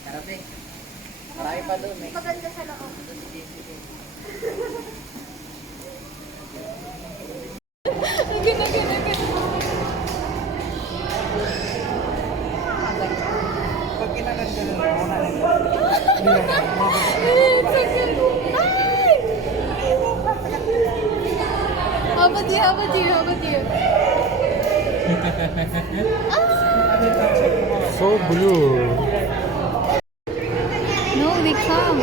Karabi. Marami pa doon eh. Maganda sa loob. Pag kinaganda mo na lang. How about you? How about you? How about you? So blue. No, they come.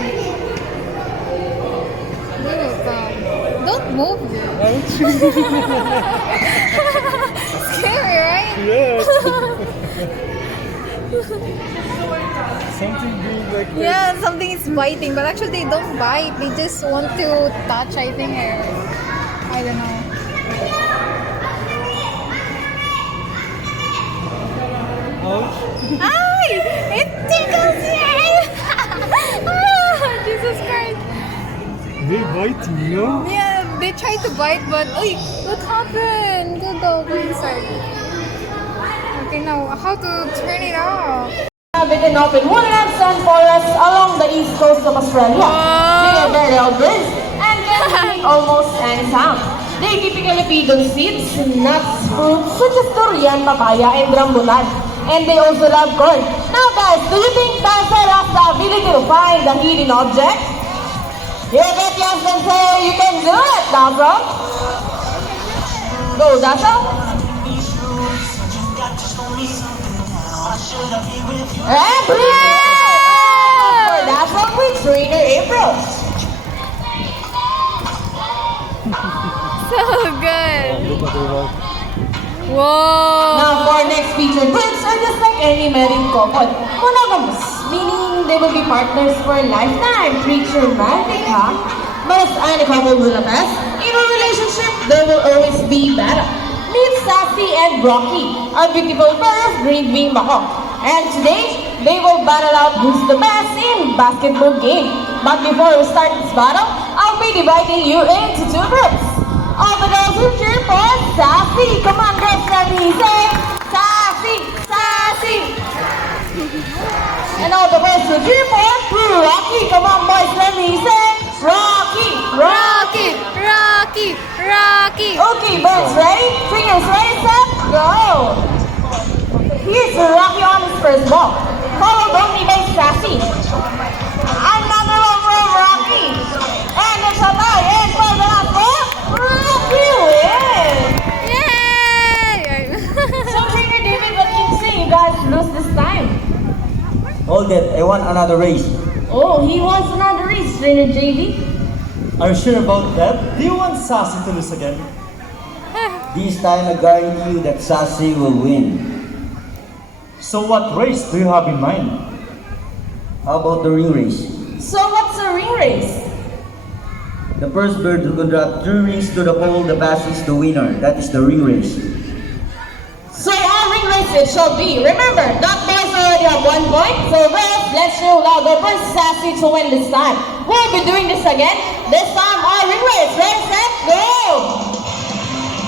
They will come. Don't move, dude. Scary, right? Yes. Something big like that. Yeah, something is biting, but actually they don't bite. They just want to touch, I think, or I don't know. Ouch. Ay! It tickles me! Ah, Jesus Christ. They bite you? Yeah, they tried to bite, but oy, what happened? Go inside. Okay, now how to turn it off? Inhabited open woodland and forests along the east coast of Australia. They are very outdoors and can make almost any sound. They typically feed on seeds, nuts, fruits such as durian, papaya, and rambutan. And they also love corn. Now guys, do you think Dazzle has the ability to find the hidden object? You get yes and say you can do it, Dazzle. Go, Dazzle. And for Dazzle with trainer April. So good. Look at the rock. Whoa. Now for next featured birds are just like any married couple. Monogamous, meaning they will be partners for a lifetime. Treat romantic, huh? But as any couple will best, in a relationship, there will always be battle. Meet Sassy and Rocky, a beautiful pair of green wing bako. And today, they will battle out who's the best in basketball game. But before we start this battle, I'll be dividing you into two groups. All the girls who cheer for Sassy. Come on, girls, let me say Sassy, Sassy. And all the boys who cheer for Rocky. Come on, boys, let me say Rocky, Rocky, Rocky, Rocky. Okay, birds, ready? Fingers ready, set, go. Here's Rocky on his first ball. Followed only by Sassy. Another one from Rocky. And it's a tie. And for the last ball, Rocky wins. Yay! So, Trainer David, what can you say? You guys lose this time. Hold it, I want another race. Oh, he wants another race, Trainer JD. Are you sure about that? Do you want Sassy to lose again? This time I guarantee you that Sassy will win. So what race do you have in mind? How about the ring race? So, what's a ring race? The first bird who can drop 3 rings to the pole, the pass is the winner. That is the ring race. So, our ring race it shall be. Remember, that boys already have 1 point. So, girls, let's roll out the first Sassy to win this time. We'll be doing this again. This time, our ring race. Ready, set, go!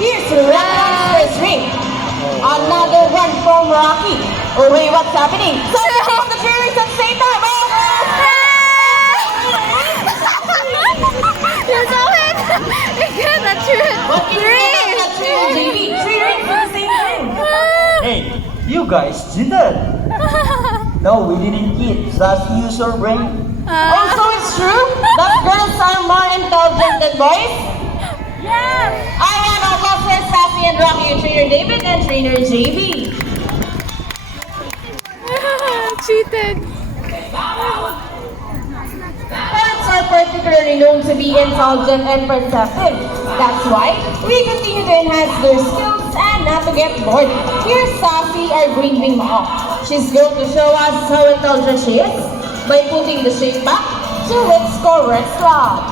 Here's Rocky on his first ring. Another one from Rocky. Oh, wait, what's happening? So, from the 3 rings at the same time. Oh, You saw it? Yeah, that's true. what can you say about that Trainer JD? 3 rings at the same time. Hey, you guys cheated! No, we didn't cheat. Sassy used her brain. Also, it's true that girls are more intelligent than boys. Yeah. I want to go for Sassy and Rocky, and Trainer David and Trainer JB. Cheated. Parents are particularly known to be intelligent and perceptive. That's why we continue to enhance their skills and not to get bored. Here's Sassy, our green wing mom. She's going to show us how intelligent she is by putting the shape back to its correct slot.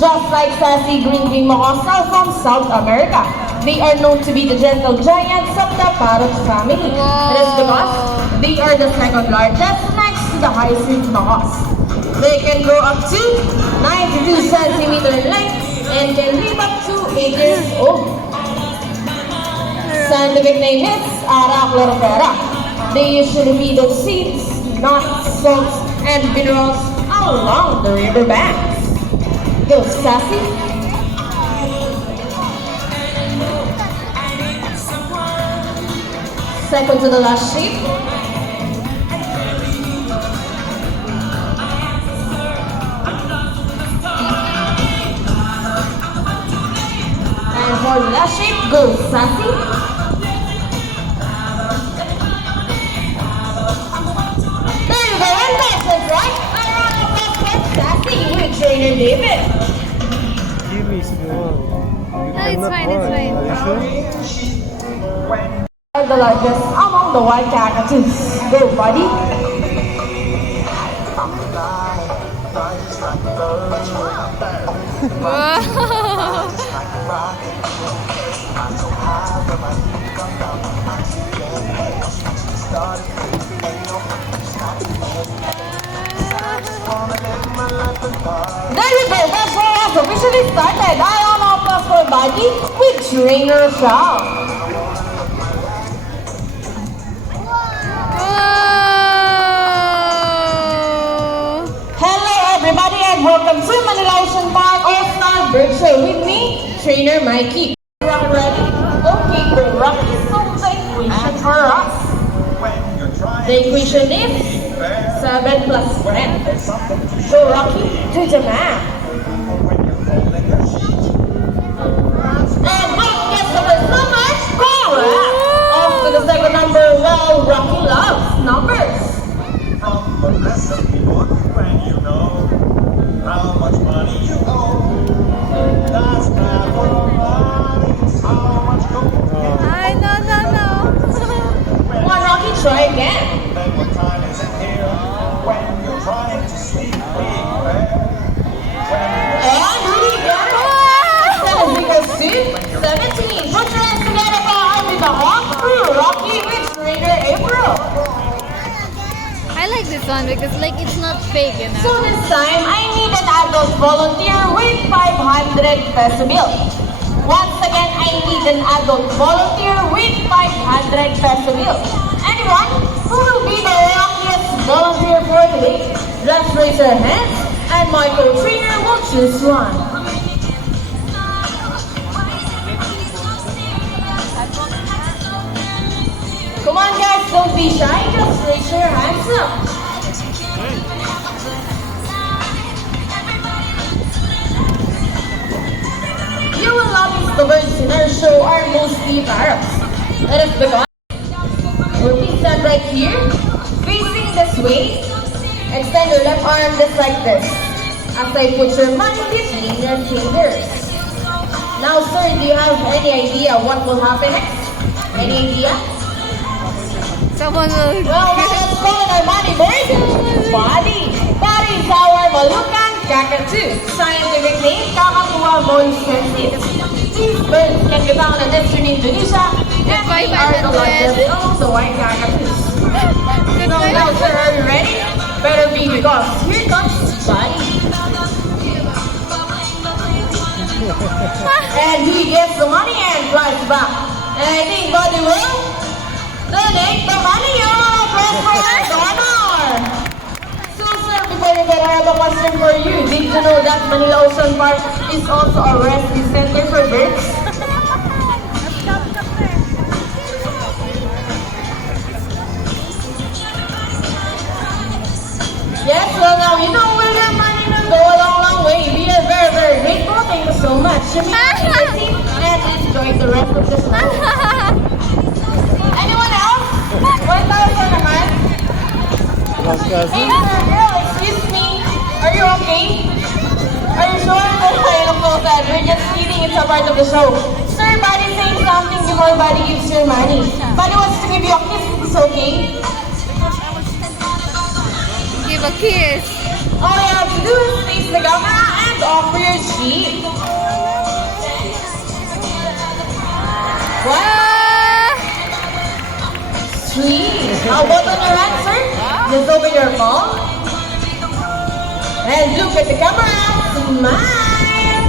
Just like Sassy Green Mocos are from South America, they are known to be the gentle giants of the parrot family. That is because they are the second largest next to the hyacinth mocos. They can grow up to 92 centimeter in length and can live up to 8 years old. Scientific name is Arachloroptera. They usually feed on seeds, nuts, salts, and minerals along the river banks. Go, Sassy! Second to the last shape. And for the last shape, go, Sassy! There you go, and that's right! A round of applause for Sassy with trainer David. Give me small. No, it's fine, it's fine. Are you sure? Are the largest among the white cockatoos. Go, buddy! Wow. There you go, that's where has officially started. I am applause for buddy with trainer Shaw. Wow. Hello everybody and welcome to Manila Ocean Park All-Star Bird Show with me, trainer Mikey. Rock ready? Okay, go Rocky. So the equation for us. The equation is 7 plus 10. So Rocky, to the math. And Rock gets the first number, correct. Off to the second number, well, Rocky loves numbers. From the recipe book when you know how much money you owe. That's not what money is, how much gold. Ay, no. Come on, Rocky, try again. Then what time is it here when you're trying to sleep big bed? And we got it. 7 equals to 17. Put your hands together for our with the hawk crew. Rocky with trainer April. I like this one because like it's not fake, you So know. this time, I need an adult volunteer with 500 peso bill. Once again, I need an adult volunteer with 500 peso bill. Anyone who will be the luckiest volunteer for today, just raise your hands and my co-trainer will choose one. Come on guys, don't be shy, just raise your hands up. You will notice the birds in our show are mostly parrots. That is because we'll be stand right here, facing this way. Extend your left arm just like this. As I put your money between your fingers. Now sir, do you have any idea what will happen next? Any idea? Someone will. Well, let's call it our money bird. Body. Body is our Malukan Kakatu. Scientific name, Kakatua moistensis. These birds can be found in eastern Indonesia and they are the largest among the white cockatoos. So now sir, are you ready? Better be because here comes Body. And he gets the money and flies back. And I think Body will donate the money. Oh, press for our donor. So sir, before you go, I have a question for you. Did you know that Manila Ocean Park is also a rescue center for birds? Yes, well now you know where your money will go a long way. We are very, very grateful. Thank you so much. You may proceed and enjoy the rest of the show. Anyone else? 1,000 naman? Hey sir, girl, excuse me. Are you okay? Are you sure? I look so sad. We're just kidding. It's a part of the show. Sir, Buddy saying something before Buddy gives your money. Buddy wants to give you a kiss. It's okay? Give a kiss. All you have to do is face the camera and offer your sheet. What? Sweet. How about on your answer? Just open your palm. And look at the camera. Smile.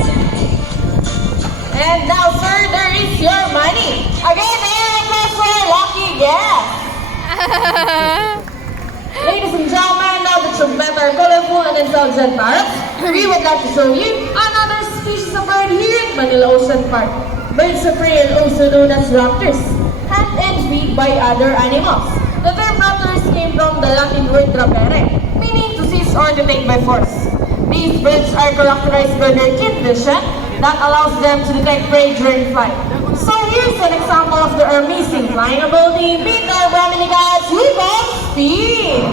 And now, sir, there is your money. Again, air for a lucky guess. Ladies and gentlemen, now that you've met our colorful and intelligent parrots, we would like to show you another species of bird here at Manila Ocean Park. Birds of prey are also known as raptors, hunt and feed by other animals. The term raptors came from the Latin word rapere, meaning to seize or to take by force. These birds are characterized by their keen vision that allows them to detect prey during flight. So here's an example of their amazing flying ability. Meet our Brahmini guys who can speed.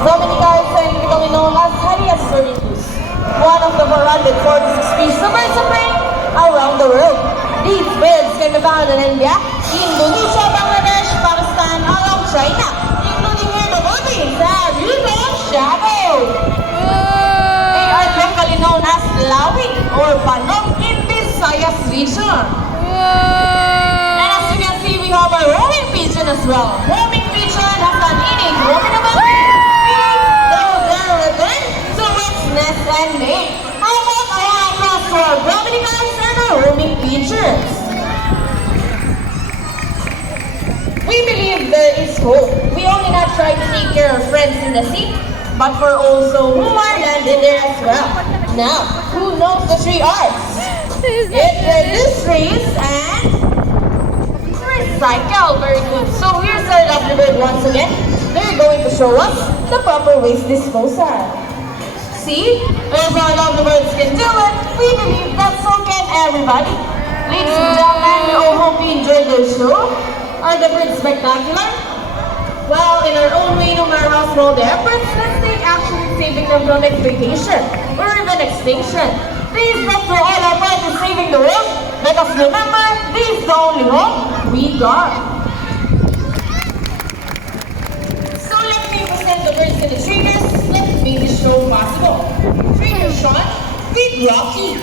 Brahmini guys are typically known as Haliasaurus, one of the 446 species of birds of prey around the world. These birds can be found in India, Indonesia, Bangladesh, Pakistan, along China, including here the Philippines and Luzon, Shadow. They are locally known as lawi or panog in Visayas region. And as you can see, we have a roaming pigeon as well. Roaming pigeon has an innate roaming ability, though their return to its nest and mate. How about a hand class for our Brahmini guys and our roaming pigeons? We believe there is hope. We only not try to take care of friends in the sea, but for also who are landed there as well. Now, who knows the 3 R's? It reduces trees and recycle. Very good. So here's our lovely bird once again. They're going to show us the proper waste disposal. See? If our lovely birds can do it, we believe that so can everybody. Ladies and gentlemen, we all hope you enjoyed the show. Are the birds spectacular? Well, in our own way, no matter how small the efforts, let's take action in saving them from exploitation or even extinction. Please let's do all our part in saving the world, because remember, this is the only home we got. So let me present the birds and the trainers. Let's make this show possible. Trainer Sean with Rocky.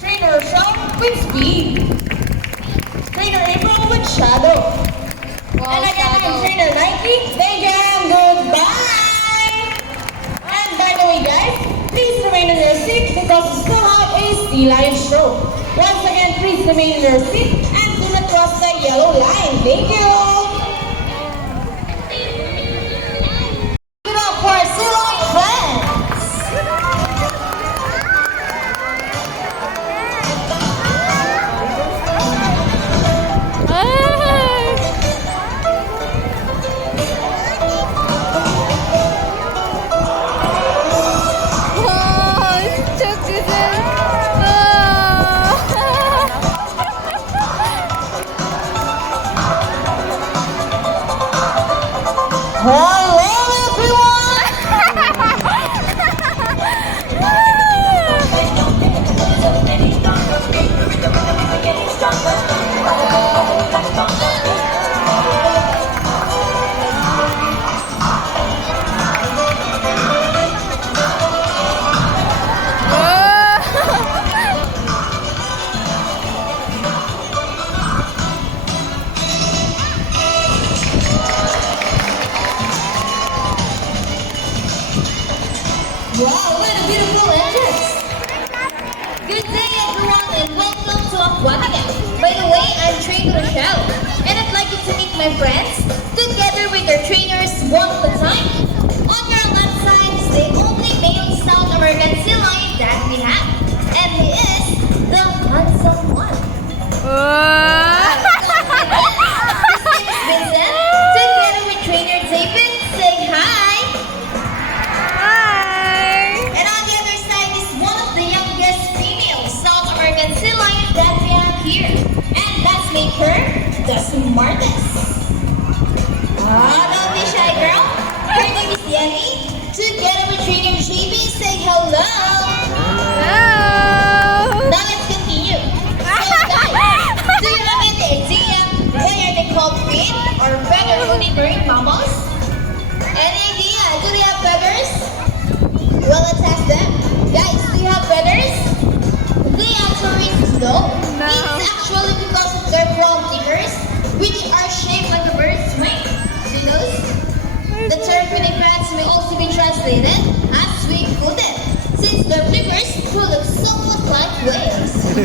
Trainer Sean with Speed. Trainer April with Shadow. And again, I'm Trainer Nike. Thank you and goodbye. And by the way, guys, please remain in your seat because we still have a sea lion show. Once again, please remain in your seat and do not cross the yellow line. Thank you. Give it up for our sea lion friends. Hello Wow, what a beautiful entrance! Good day everyone and welcome to Aquatica. By the way, I'm Trainer Rochelle and I'd like you to meet my friends together with their trainers one at a time. On your left side is the only male South American sea lion that we have. And he is the handsome one. His name is Vincent. Together with Trainer David, say hi. Sea lion that we have here, and let's make her the smartest. Don't be shy, girl. answer is no. No. It's actually because of their front flippers, which are shaped like a bird's wing. See those? The term pinnipeds may also be translated as swing-footed, since their flippers will look somewhat like whales. In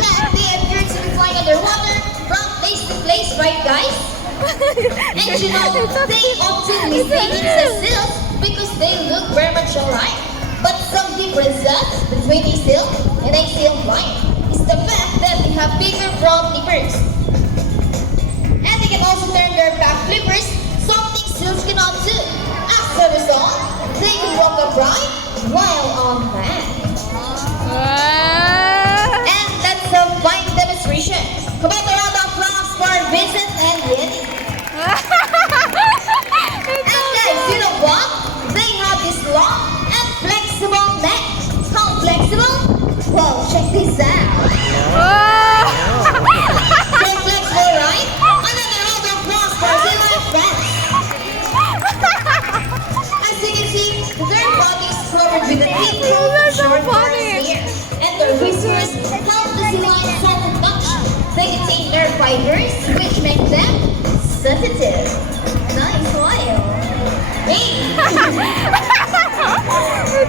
fact, they appear to be flying underwater from place to place, right guys? And you know, they often mistake it as seals because they look very much alike. But some differences between a seal and a seal flying is the fact that they have bigger front flippers. And they can also turn their back flippers, something seals cannot do. As a result, they can walk upright while on land. Wow. And that's a fine demonstration. Come on, a round of applause for Vincent and Jenny. And guys, you know what? They have this long and flexible neck. How flexible? Well, check this out. So flexible, right? Another round of applause for Zilla and friends. As you can see, their body is covered with a thick coat of That's so short funny. hair, and their whiskers help the sea lion soft touch. They contain nerve fibers, which make them sensitive. Nice smile. Hey!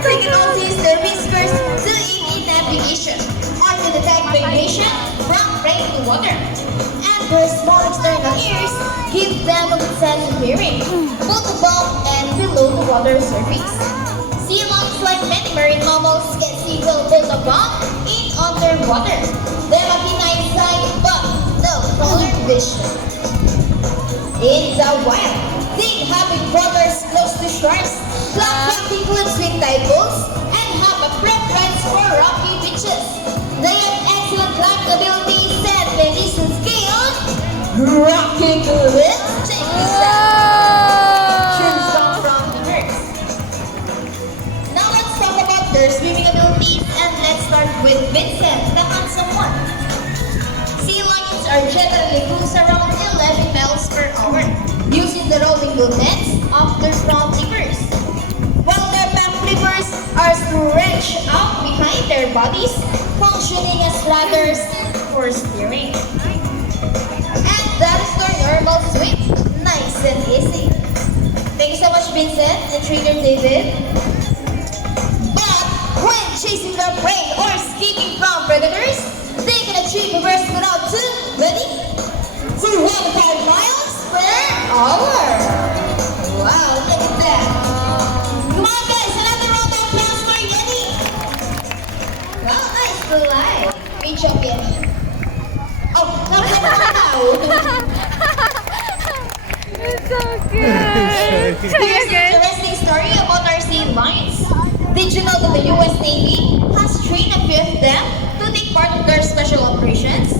They can also use their whiskers to aid in navigation or to detect vibration from rain to water. And their small external ears give them a good sense of hearing, both above and below the water surface. Sea lions, like many marine mammals, can see well both above and underwater. They have a keen eyesight but no color vision. In the wild, they inhabit waters close to shores, like include swing tide boats, and have a preference for rocky beaches. They have excellent climbing abilities and many should scale rocky cliffs. Check this out. Should come from the earth. Now let's talk about their swimming abilities, and let's start with Vincent, the handsome one. Sea lions are generally cruise around 11 miles per hour, using the rolling movements of their front flippers, while their back flippers are stretched out behind their bodies, functioning as ladders for steering. And that is their normal swim, nice and easy. Thank you so much, Vincent and Trainer David. But when chasing their prey or escaping from predators, they can achieve a burst without 205 miles per hour. Wow, look at that. Come on guys, another round of applause for Yenny. Wow, nice to lie. Great job, Yenny. Oh, now. It's so good. Try Here's an again. interesting story about our sea lions. Did you know that the US Navy has trained a few of them to take part of their special operations?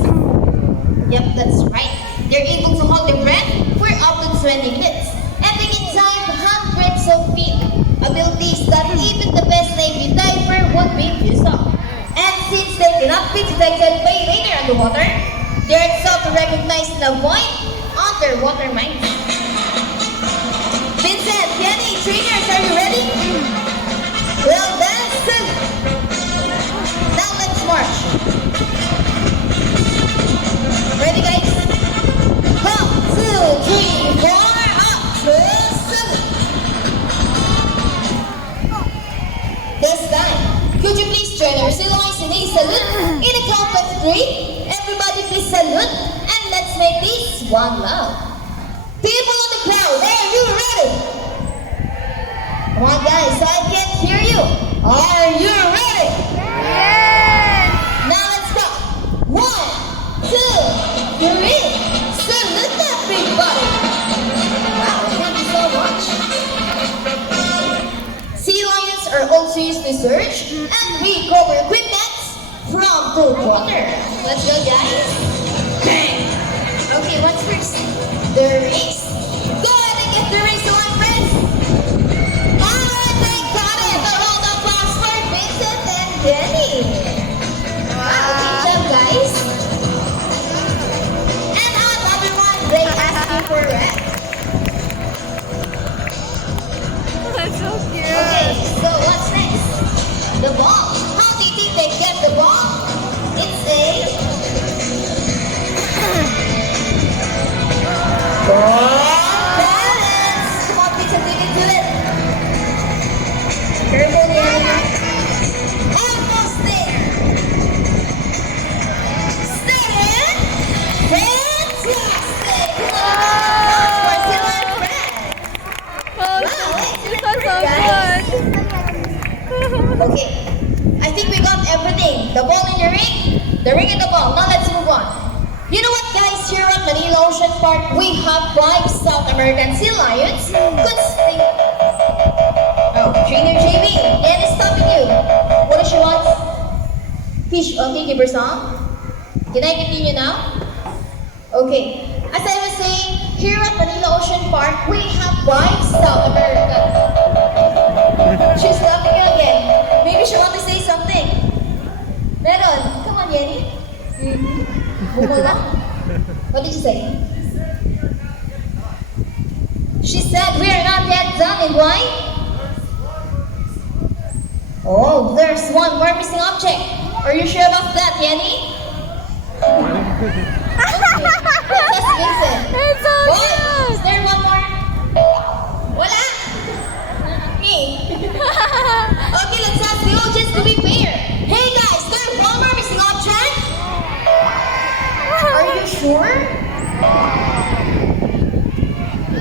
Yep, that's right. They're able to hold their breath for up to 20 minutes, and they can dive hundreds of feet, avoid that even the best Navy diver would make use of. And since they cannot be detected by radar underwater, they are able to recognize and avoid underwater mines. Vincent, Kenny, trainers, are you ready? Well done, soon. Now let's march. Ready, guys? 1, 2, 3, 4, up, 7. This time, could you please join our sailors in a salute in a count of 3? Everybody please salute, and let's make this one loud. People in the crowd, are you ready? Come on guys, I can't hear you. Are you ready? Yes. Now let's go. 1, 2, 3. Salute everybody. Wow, thank you so much. Sea lions are also used to search and recover equipment from cold water. Let's go, guys. Bang. Okay, what's first? The race. Go ahead and get the race on, friends. Alright, they got it. A round of applause for Vincent and Jenny. Wow, good job, guys. And another one, they asked you for rest. That's so cute. Okay, so what's next? The ball. How do you think they get American Sea Lions could stay. Oh, trainer JB, and is stopping you. What does she want? Fish, okay, give her some. Can I continue now? Okay. As I was saying, here at Manila Ocean Park, we have 5 South American. She's stopping you again. Maybe she wants to say something. Meron. Come on, Yenny. Bumula. What did you say? She said we are not yet done, and why? Oh, there's one more missing object. Are you sure about that, Yenny? Okay. Princess Vincent. It's so Boy, cute. is there one more? Wala. Me. Okay, let's ask the audience to be fair. Hey guys, there's one more missing object. Are you sure?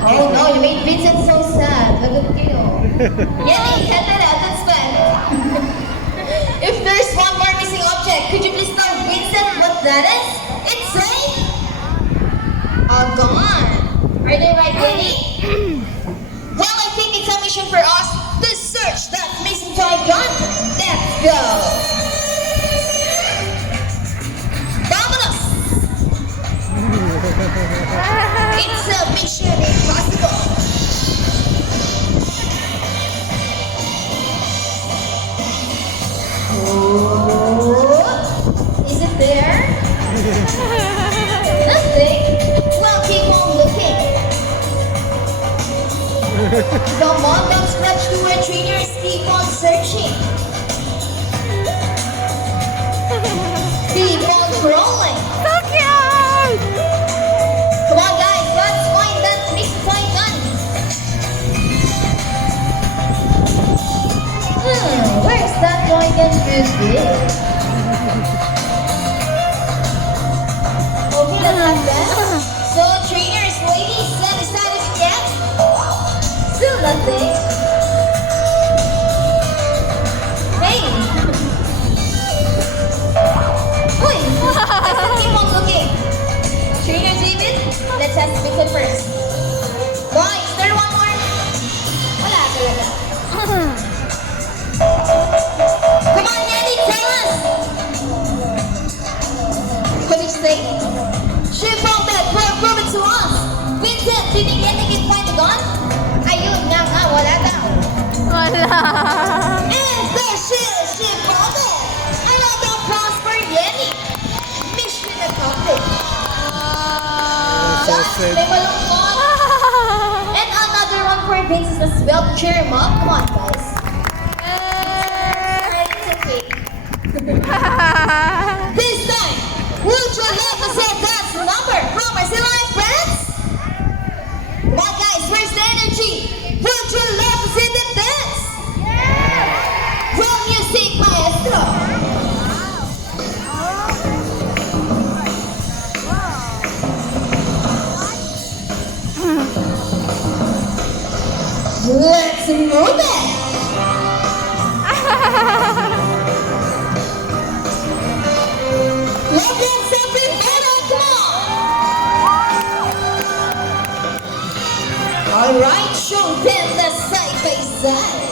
Oh no, you made Vincent so sad. Lagot kayo. Yenny, head that out. That's bad. If there's one more missing object, could you please tell Vincent what that is? It's a... gun. Are they right, Yenny? Well, I think it's a mission for us to search that missing toy gun. Let's go. Vámonos. It's a mission impossible. Oh, is it there? Nothing. Well, keep on looking. Come on, don't scratch to our trainers. Keep on searching. Keep on crawling. So cute. Come on, guys, let's find that missing toy gun. Where's that toy gun could be? Okay, let's have that. So, trainers, ladies, that decided yet? Still nothing. Hey! Wait! I said keep on looking. Trainer David, let's ask Vincent first. Boy, is there one more? Wala talaga. Come on, Yanni, tell us! What did you say? She found that, prove it to us! Vincent, did you get to find the gun? Ayun nga nga, wala daw. Wala. And there she is, she found it! Another prize for Yenny! Mission accomplished! Guys, may malungkot! And another one for Vincent as well to cheer him up. Come on, guys. It's okay. This time, would you love to say that number from our Silent friends? Come on, guys, where's the energy? Would you love to see them dance? Yes! From music maestro. Let's move it! Let's dance everybody, come on! Alright, show them the side by side.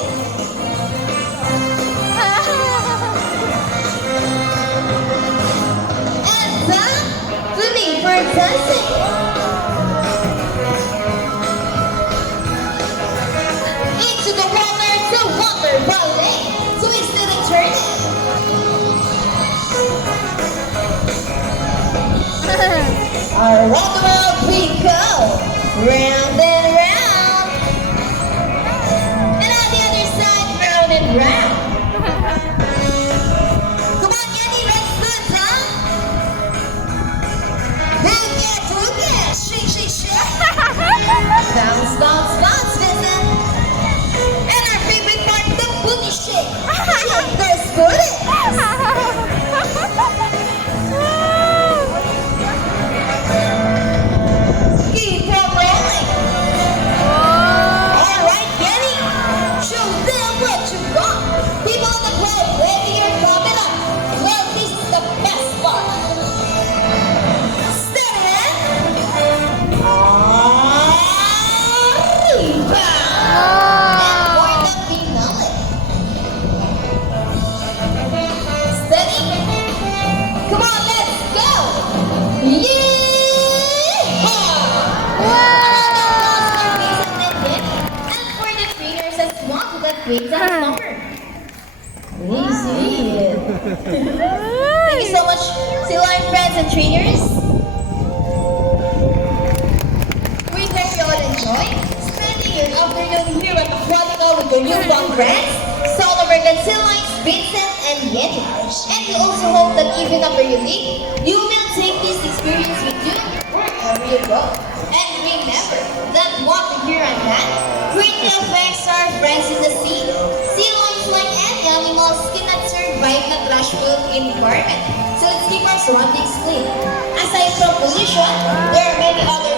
And that, fully for dancing. Into the water ballet. So instead of turning. Around the world we go, round and round. And on the other side, round and round. Come on, Yanni, let's do it, huh? Boogie, shake, shake, shake. Bounce, bounce, bounce, Vincent. And our favorite part, the boogie shake. Shake those booties. Keep on rolling. Wait, that's number. Easy. Thank you so much, Sea Lion friends and trainers. We hope you all enjoy spending your afternoon here at Aquatica with your newfound friends, South American Sea Lions, Vincent and Yeti. And we also hope that even after you leave, you will take this experience with you wherever you go. And remember that what we hear on land greatly affects our friends in the sea. Sea lions, like any animals, cannot survive the trash-filled environment. So let's keep our surroundings clean. Aside from pollution, there are many other